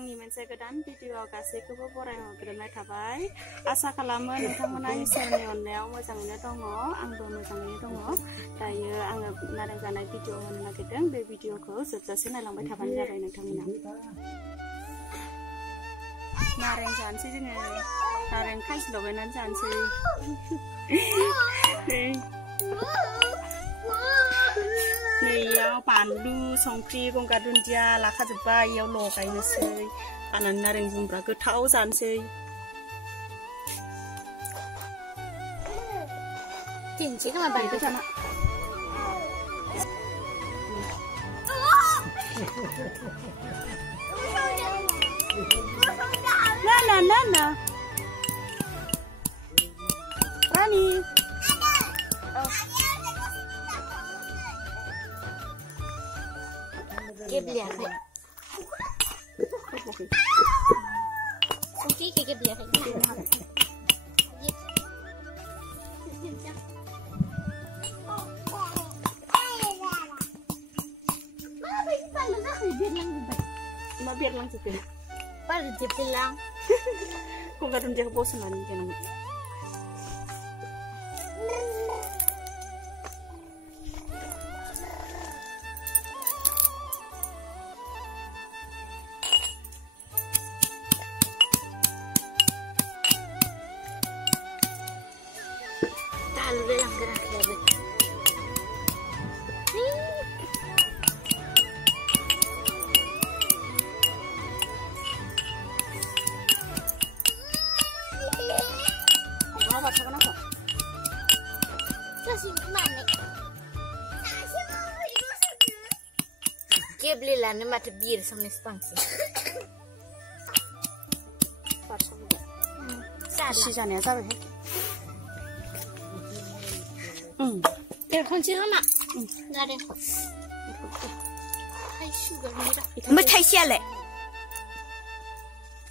आंनि मोनसे गोदान भिडिअ गासैखौबो बरायहरग्रोनाय थाबाय आसा खालामो नोंथांमोना इसोरनि अननायाव मोजाङैनो दङ आंबो मोजाङैनो दङ दायो आङो नारें जानाय भिडिअ होनो नागिरदों बे भिडिअखौ जोबजासे नायलांबाय थाबानो जाबाय नोंथांमोना नारें जानोसै जोङो नारें खाजि लगायनानै जानोसै नैयाव बानलु संख्रि गंगार दुन्दिया लाखाजोब्बाय इयाव लगायनोसै हानानै नारें जुमब्रा गोथाव जानोसै दिनसै खोमा बायदो जाना ना Rani Kịp lẻ vậy Không tí cái kịp lẻ vậy Mà biar lang sih Pada dia bilang kok gak dia kebosanan kan Tahu bilang gerak ya bet Kenapa? Kasih kemana? Dia beli lah, nama bir sama spangsi. Sisanya apa sih? Biar kunci sama. Nggak ada. Hai sugar merah. Mới thay xe lại.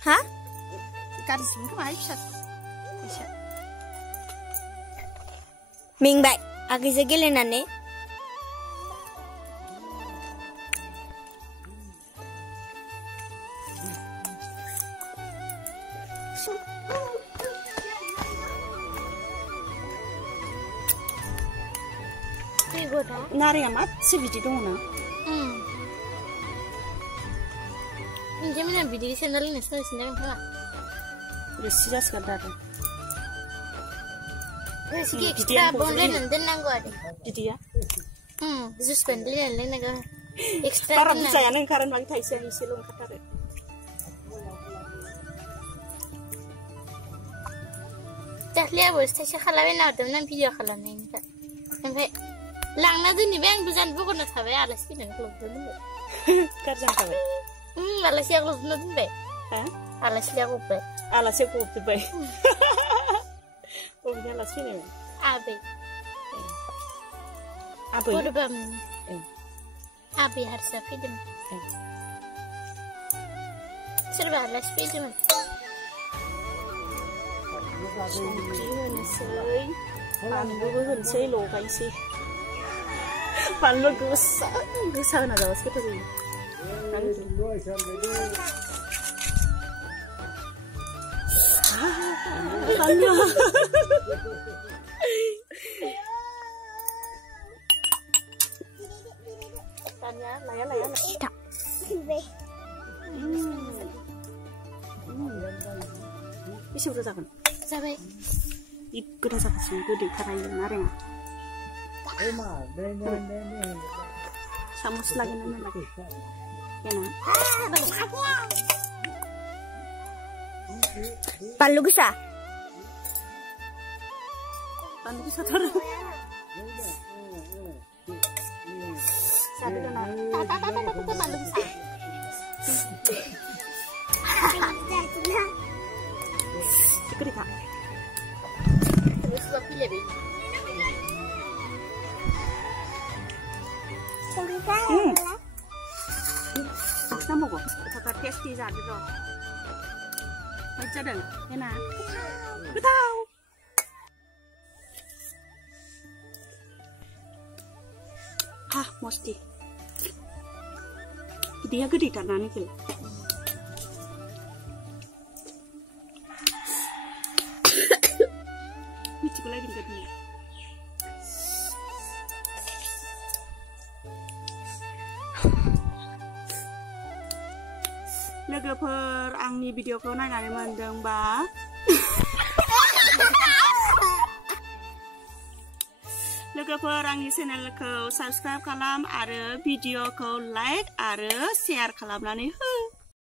Hả? Kan semua aja. Mình vậy, cái gì lên nè nè. Nari amat sebiji dong na. Ini mana video channel ini sendiri apa? Udah siap sekadar. Rezeki extra bonle nandan nanggo ada. Jadi ya. Suspend le naga. Extra. Para bisa ya neng karan bang thai sen silung katare. Tahliya bos thai khalawe na adam nan video khalame ni ta. Sampai langna duni bang bujan buku na thawe alas ki nang klub dulu. Kerjaan kawe. Alas ya klub dulu be. Alas ya klub be. Alas ya klub be. Oh, dia las sini. Abe. Abe. Udah bam. Abe harus film. Serba las film. Panlu bukan saya lo kaisi. Panlu gusa na dawas kita sih. Panlu. Tanya, laya. Tak. Bisa udah sakan. Sampai. Ikut dah sakan sih, gue di karai nareng. Samus lagi nama lagi. Enak. Palu gusa. Palu gusa terus. Sabi ko na. Palu gusa. Ikut ka. Terus lo pilih be. Sao một quả thật tasty ra được rồi. Phải cho đừng thế nào. Cứ tao. Ha, mesti. Dia gede karena nih. ini. Logoफोर आंनि भिडिअखौ नायनानै मोनदोंबा लोगोफोर आंनि चेनेलखौ साबस्क्राइब खालाम आरो भिडिअखौ लाइक आरो शेयार खालामनानै हो।